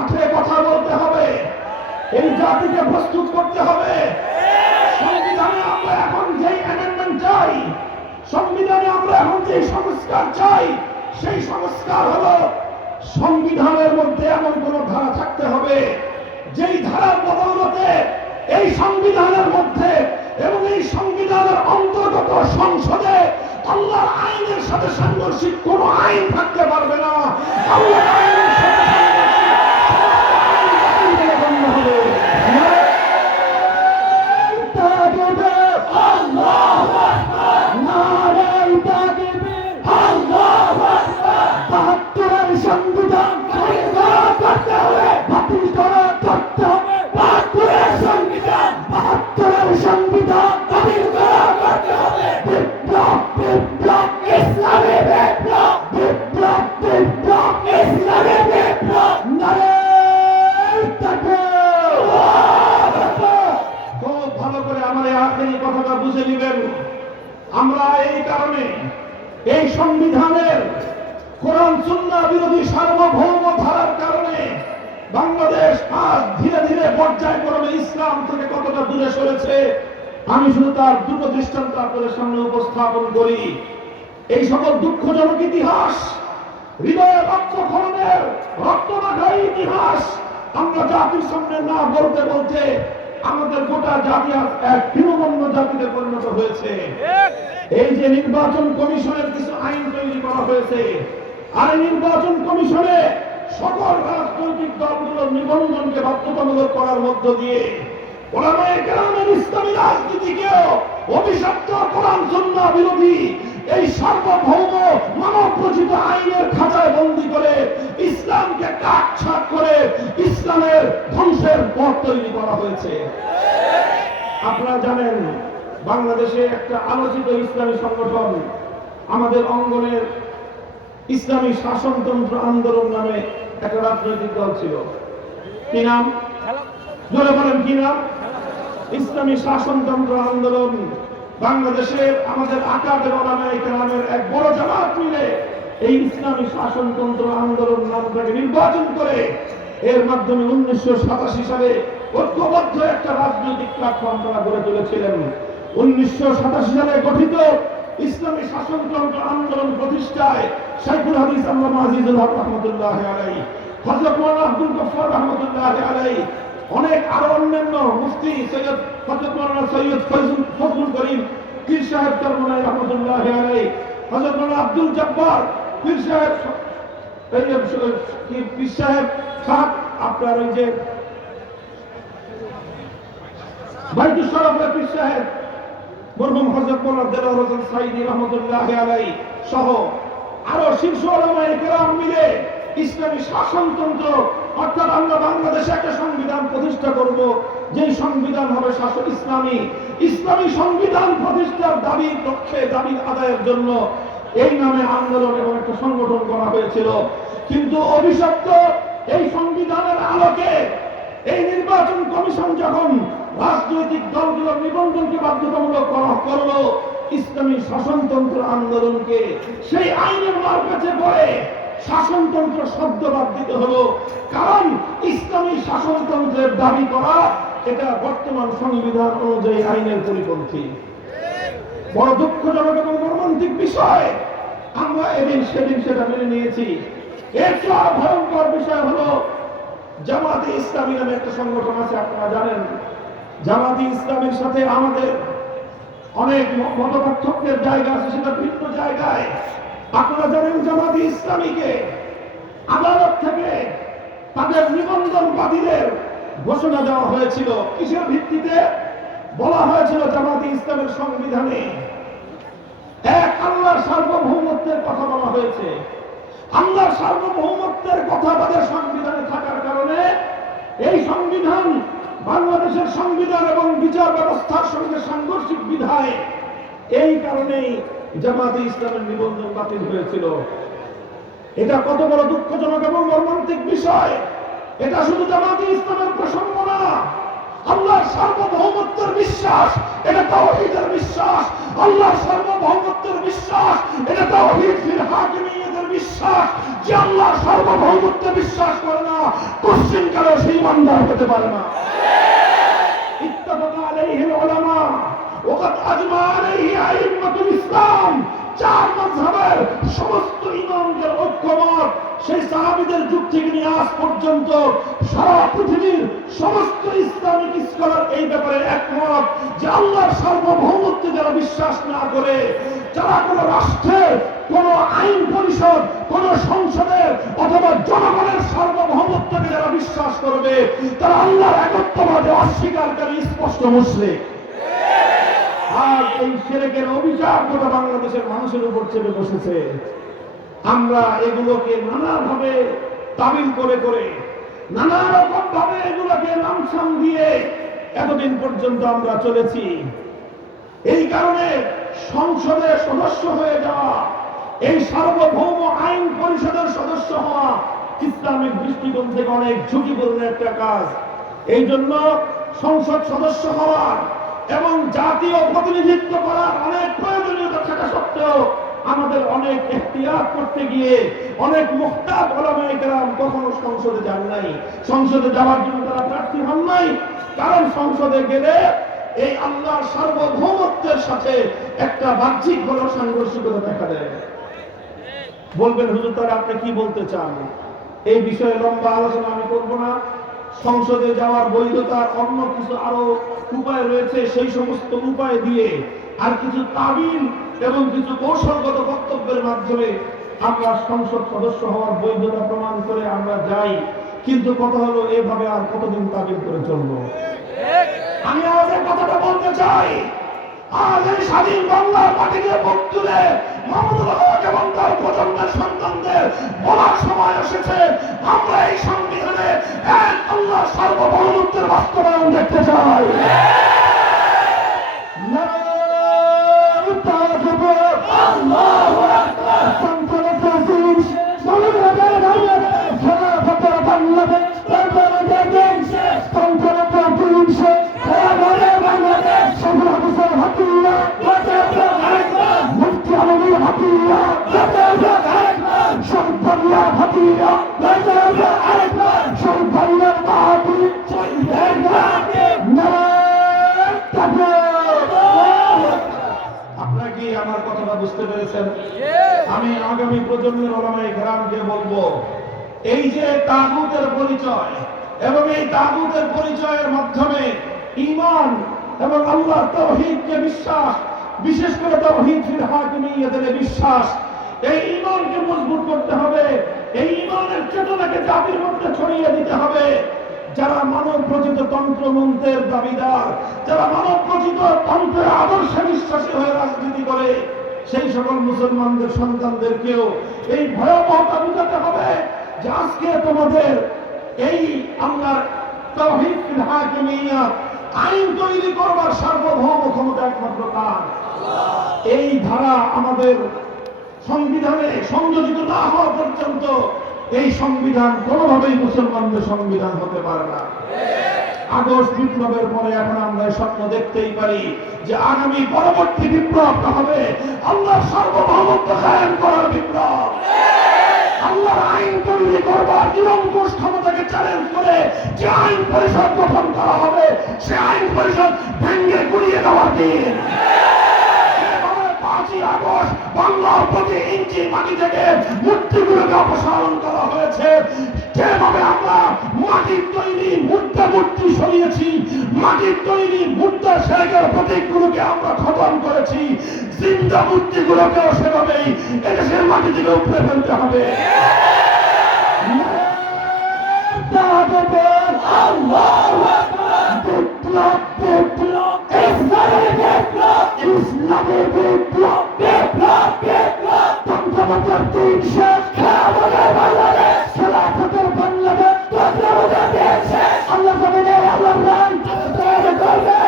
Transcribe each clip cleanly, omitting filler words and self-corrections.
মাঠে কথা বলতে হবে, এই জাতিকে প্রস্তুত করতে হবে। সংবিধানে আমরা এখন যেই অ্যামেন্ডমেন্ট চাই, সংবিধানে আমরা এখন যেই সংস্কার চাই, সেই সংস্কার হলো সংবিধানের মধ্যে এমন কোন ধারা থাকতে হবে যেই ধারার বদৌলতে এই সংবিধানের মধ্যে এবং এই সংবিধানের অন্তর্গত সংসদে আল্লাহর আইনের সাথে সাংঘর্ষিক কোন আইন থাকতে পারবে না। আল্লাহর আইনের সাথে সংবিধান করতে হবে, বাতিল করা করতে হবে। সংবিধান ৭২ সংবিধান বাতিল করা করতে হবে। বিপ্লব বিপ্লব ইসলামী বিপ্লব, বিপ্লব বিপ্লব ইসলামী বিপ্লব। খুব ভালো করে আমার এই কথাটা বুঝে নেবেন। আমরা এই কারণে এই সংবিধানের কোরআন সুন্নাহ বিরোধী সার্বভৌম ধারার কারণে বাংলাদেশ আজ ধীরে ধীরে পর্যায়ক্রমে ইসলাম থেকে কতটা দূরে সরেছে, আমি শুধু তার দুটো দৃষ্টান্ত আপনাদের সামনে উপস্থাপন করি। এই সকল দুঃখজনক ইতিহাস, হৃদয়ে রক্তক্ষরণের রক্তমাখা ইতিহাস আমরা জাতির সামনে না বলতে বলতে আমাদের গোটা জাতি এক তৃণমূল্য জাতিতে পরিণত হয়েছে। এই যে নির্বাচন কমিশনের কিছু আইন তৈরি করা হয়েছে, আর নির্বাচন কমিশনে সকল রাজনৈতিক দলগুলোর নিবন্ধনকে বাধ্যতামূলক করার মধ্য দিয়ে ওলামায়ে কেরামের ইসলামী রাজনীতিকেও অভিশপ্ত কোরআন সুন্নাহ বিরোধী এই সার্বভৌম মানব রচিত আইনের খাঁচায় বন্দী করে ইসলামকে কাটছাঁট করে ইসলামের ধ্বংসের পথ তৈরি করা হয়েছে। আপনারা জানেন বাংলাদেশে একটা আলোচিত ইসলামী সংগঠন আমাদের অঙ্গনের ইসলামী শাসনতন্ত্র আন্দোলন নামে একটা রাজনৈতিক দল ছিল। কি নাম? জোরে বলেন কি নাম? ইসলামী শাসনতন্ত্র আন্দোলন। বাংলাদেশের আমাদের আকাদের ওলামায়ে কেরামের এক বড় জামাত মিলে এই ইসলামী শাসনতন্ত্র আন্দোলন নামটাকে নির্বাচন করে এর মাধ্যমে 1987 সালে ঐক্যবদ্ধ একটা রাজনৈতিক প্ল্যাটফর্ম তারা গড়ে তুলেছিলেন। 1987 সালে গঠিত ইসলামী শাসনতন্ত্র আন্দোলন প্রতিষ্ঠায় শাইখুল হাদিস আল্লামা আজিজুল হক রহমাতুল্লাহ আলাইহি, হযরত মাওলানা আব্দুল গফফার রহমাতুল্লাহ আলাইহি, অনেক আরো অন্যান্য মুফতি সৈয়দ হযরত মাওলানা সৈয়দ ফজলুল করিম পীর সাহেব চরমনাই রহমাতুল্লাহ আলাইহি, হযরত মাওলানা আব্দুল জব্বার পীর সাহেব, পীর সাহেব সাহেব আপনার ওই যে বাইতুল শরফের পীর সাহেব মরহুম হযরত মাওলানা দেলোয়ার হোসেন সাঈদী রহমাতুল্লাহ আলাইহি সহ আরো শীর্ষ ওলামায়ে কেরাম মিলে ইসলামী শাসনতন্ত্র অর্থাৎ আমরা বাংলাদেশে একটা সংবিধান প্রতিষ্ঠা করব, যেই সংবিধান হবে শাসন ইসলামী সংবিধান প্রতিষ্ঠার দাবির লক্ষ্যে দাবি আদায়ের জন্য এই নামে আন্দোলন এবং একটা সংগঠন করা হয়েছিল। কিন্তু অভিশপ্ত এই সংবিধানের আলোকে এই নির্বাচন কমিশন যখন রাজনৈতিক দলগুলোর নিবন্ধনকে বাধ্যতামূলক করলো, ইসলামী শাসনতন্ত্র আন্দোলনকে সেই আইনের মারপ্যাঁচে পড়ে শাসনতন্ত্র শব্দ বাদ দিতে হলো। কারণ ইসলামী শাসনতন্ত্রের দাবি করা এটা বর্তমান সংবিধান অনুযায়ী আইনের পরিপন্থী। বড় দুঃখজনক এবং মর্মান্তিক বিষয়, আমরা এদিন সেদিন সেটা মেনে নিয়েছি। এর চেয়ে ভয়ঙ্কর বিষয় হলো জামাতে ইসলামী নামে একটা সংগঠন আছে, আপনারা জানেন। জামাতে ইসলামের সাথে আমাদের অনেক মতপার্থক্যের জায়গা আছে, সেটা ভিন্ন জায়গায়। আপনারা জানেন জামাতে ইসলামীকে আদালত থেকে তাদের নিবন্ধন বাতিলের ঘোষণা দেওয়া হয়েছিল। কিসের ভিত্তিতে? বলা হয়েছিল জামাতে ইসলামের সংবিধানে এক আল্লাহর সার্বভৌমত্বের কথা বলা হয়েছে। আল্লাহর সার্বভৌমত্বের কথা তাদের সংবিধানে থাকার কারণে এই সংবিধান বাংলাদেশের সংবিধান এবং বিচার ব্যবস্থার সঙ্গে সাংঘর্ষিক বিধায় এই কারণেই জামাতে ইসলামের নিবন্ধন বাতিল হয়েছিল। এটা কত বড় দুঃখজনক এবং মর্মান্তিক বিষয়। এটা শুধু জামাতে ইসলামের প্রসঙ্গ না, আল্লাহর সার্বভৌমত্বের বিশ্বাস এটা তাওহীদের বিশ্বাস। আল্লাহর সার্বভৌমত্বের বিশ্বাস এটা তাওহীদ ফিল হাকিমিয়্যতের বিশ্বাস। যে আল্লাহর সার্বভৌমত্বে বিশ্বাস করে না, মুহসিন কারো সেই ইমানদার হতে পারে না। ইত্তাফাকা আলাইহিল উলামা ওয়া কাদ আজমা আলাইহি আইম্মাতুল ইসলাম। চার মাযহাবের সমস্ত ইমামদের ঐক্যমত সেই সাহাবীদের যুগ থেকে নিয়ে আজ পর্যন্ত সারা পৃথিবীর সমস্ত ইসলামিক স্কলার এই ব্যাপারে একমত যে আল্লাহর সার্বভৌমত্বে যারা বিশ্বাস না করে, যারা কোনো রাষ্ট্রের, কোনো আইন পরিষদ, কোনো সংসদের অথবা জনগণের সার্বভৌমত্বকে যারা বিশ্বাস করবে, তারা আল্লাহর একত্ববাদে অস্বীকারী স্পষ্ট মুশরিক। আর এই শিরকের অভিশাপ গোটা বাংলাদেশের মানুষের উপর চেপে বসেছে। আমরা এগুলোকে নানাভাবে তাবিল করে করে, নানা রকম ভাবে এগুলোকে নামসাম দিয়ে এতদিন পর্যন্ত আমরা চলেছি। এই কারণে সংসদের সদস্য হয়ে যাওয়া, এই সার্বভৌম আইন পরিষদের সদস্য হওয়া ইসলামিক দৃষ্টিকোণ থেকে অনেক ঝুঁকিপূর্ণ একটা কাজ। এই জন্য সংসদ সদস্য হওয়ার এবং জাতীয় প্রতিনিধিত্ব করার অনেক প্রয়োজনীয়তা থাকা সত্ত্বেও আমাদের অনেক ইখতিয়ার করতে গিয়ে অনেক মুখতার ওলামায়ে কেরাম কখনো সংসদে যান নাই। সংসদে যাওয়ার জন্য তারা প্রার্থী হন নাই, কারণ সংসদে গেলে এই আল্লাহর সার্বভৌমত্বের সাথে একটা বাহ্যিক বড় সাংঘর্ষিকতা দেখা দেয়। বলবেন হুজুর তাহলে আপনি কি বলতে চান? এই বিষয়ে লম্বা আলোচনা আমি করব না। সংসদে যাওয়ার বৈধতার অন্য কিছু আরো উপায় রয়েছে, সেই সমস্ত উপায় দিয়ে আর কিছু তাবিল এবং কিছু কৌশলগত বক্তব্যের মাধ্যমে আমরা সংসদ সদস্য হওয়ার বৈধতা প্রমাণ করে আমরা যাই। কিন্তু কথা হলো এভাবে আর কতদিন তাবিল করে চলবো? আমি আজ এই কথাটা বলতে চাই, আজ এই স্বাধীন বাংলার মাটিতে বুক তুলে মাহমুদুল হক এবং তার প্রজন্মের সন্তানদের বলার সময় এসেছে, আমরা এই সংবিধানে এক আল্লাহর সার্বভৌমত্বের বাস্তবায়ন দেখতে চাই। আপনারা কি আমার কথাটা বুঝতে পেরেছেন? আমি আগামী প্রজন্মের ওলামায়ে কেরামকে বলবো, এই যে তাগুতের পরিচয় এবং এই তাগুতের পরিচয়ের মাধ্যমে ঈমান এবং আল্লাহর তাওহীদকে বিশ্বাস, বিশেষ করে তাওহীদ ফিল হাকিমিয়্যাতের বিশ্বাস, এই ঈমানকে মজবুত করতে হবে। এই ঈমানের চেতনাকে জাতির মধ্যে ছড়িয়ে দিতে হবে। যারা মানব রচিত তন্ত্র মন্ত্রের দাবিদার, যারা মানব রচিত তন্ত্রের আদর্শে বিশ্বাসী হয়ে রাজনীতি করে, সেই সকল মুসলমানদের সন্তানদেরকেও এই ভয়াবহতা বুঝাতে হবে যে আজকে তোমাদের এই আল্লাহর তাওহীদ ফিল হাকিমিয়্যাত আইন তৈরি করবার সার্বভৌম ক্ষমতা একমাত্র তার। এই ধারা আমাদের সংবিধানে সংযোজিত না হওয়া পর্যন্ত এই সংবিধান কোনোভাবেই মুসলমানদের সংবিধান হতে পারে না। আগস্ট বিপ্লবের পরে এখন আমরা স্বপ্ন দেখতেই পারি যে আগামী পরবর্তী বিপ্লবটা হবে আল্লাহর সার্বভৌমত্ব কায়েম করার বিপ্লব। আল্লাহর আইন তৈরি করবার নিরঙ্কুশ ক্ষমতাকে চ্যালেঞ্জ করে যে আইন পরিষদ গঠন করা হবে, সে আইন পরিষদ ভেঙে গুড়িয়ে দেওয়ার দিন। 5ই আগস্ট বাংলার প্রতি ইঞ্চি মাটি থেকে মূর্তিগুলোকে অপসারণ করা হয়েছে, যেভাবে আমরা মাটির তৈরি মূর্তি সরিয়েছি, মাটির তৈরি মুদ্রা শেখের প্রতীকগুলোকে আমরা খতম করেছি, জিন্দা মূর্তিগুলোকেও সেভাবেই এদেশের মাটি থেকে উপড়ে ফেলতে হবে। ইসলামের বিপ্লব, বিপ্লব, বিপ্লব, তন্ত্রমন্ত্রের দিন শেষ, আমাদের বাংলাদেশ, খেলাফতের বাংলাদেশ, তন্ত্রমন্ত্রের দিন শেষ, আল্লাহ জমিনে আল্লাহর রান তৈরি করবে,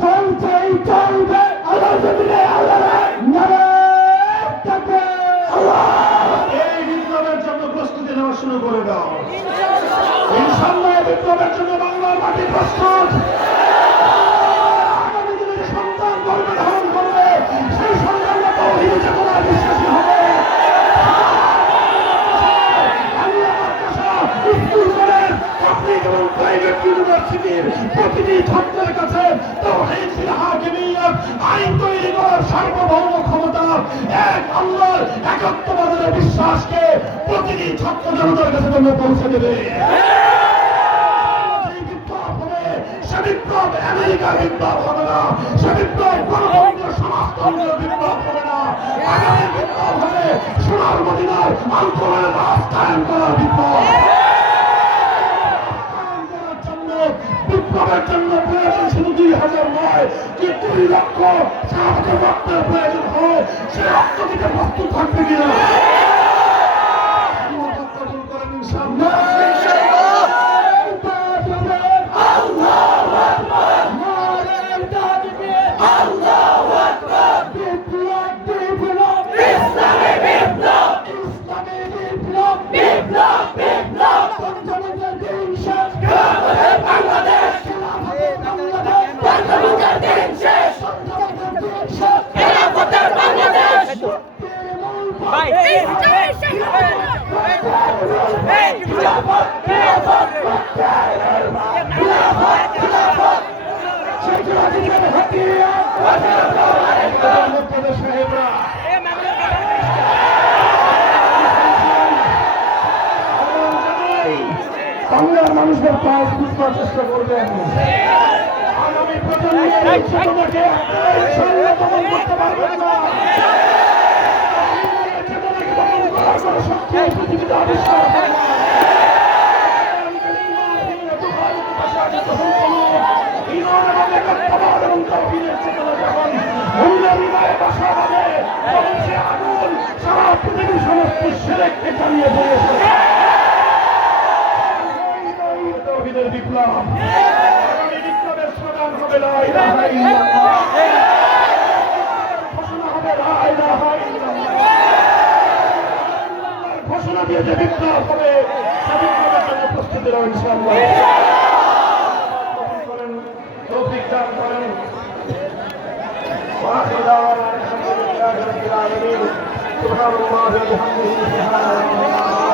চলছেই চলবে, আল্লাহ জমিনে আল্লাহর রান। নারায়ে তাকবীর, আল্লাহু। এই বিপ্লবের জন্য প্রস্তুতি নেওয়া শুরু করে দাও। ইনশাআল্লাহ বিপ্লবের জন্য বাংলার মাটি প্রস্তুত। পাবলিক এবং প্রাইভেট ইউনিভার্সিটির প্রতিটি ছাত্রের কাছে তাওহীদ বিল হাকিমিয়্যাত আইন তৈরি করার সার্বভৌম ক্ষমতা এক আল্লাহর একাত্মবাদের বিশ্বাসকে প্রতিটি ছাত্র জনতার কাছে তোমরা পৌঁছে দেবে। সে বিপ্লব আমেরিকার বিপ্লব হবে না, সে বিপ্লব গণতন্ত্র সমাজতন্ত্রের বিপ্লব হবে না, আগামী বিপ্লব হবে সোনার মদিনার আন্দোলনের বাস্তবায়ন করার বিপ্লব। বিপ্লবের জন্য প্রয়োজন শুধু 2000 নয়, যে 2 লক্ষ সাহাবাদের রক্তের প্রয়োজন হয়, সে রক্ত দিতে প্রস্তুত থাকবে কিনা? কবুল করেন ইনশাআল্লাহ। বাংলার মানুষের পাশ বুঝবার চেষ্টা করবেন। আগামী প্রজন্মের চেতনাকে দমন করতে পারবেন না। চেতনাকে দমন করার কোনো শক্তি পৃথিবীতে আবিষ্কার হয় না। ঈমান এবং একাত্মবাদ এবং তাওহীদের চেতনা যখন অন্যের হৃদয়ে বাসা বাঁধে, তখন সে আগুন সারা পৃথিবীর সমস্ত শিরককে জ্বালিয়ে দিয়েছে। তাওহীদের বিপ্লব, আগামী বিপ্লবের স্লোগান হবে লা ইলাহা ইল্লাল্লাহ, ঘোষণা হবে লা ইলাহা ইল্লাল্লাহ। ঘোষণা দিয়ে যে বিপ্লব হবে, সে বিপ্লবের জন্য প্রস্তুতি রয়েছে ইনশাআল্লাহ। তৌফিক দান করেন। وآخر دعوانا الحمد لله رب العالمين. سبحان الله وبحمده سبحان الله।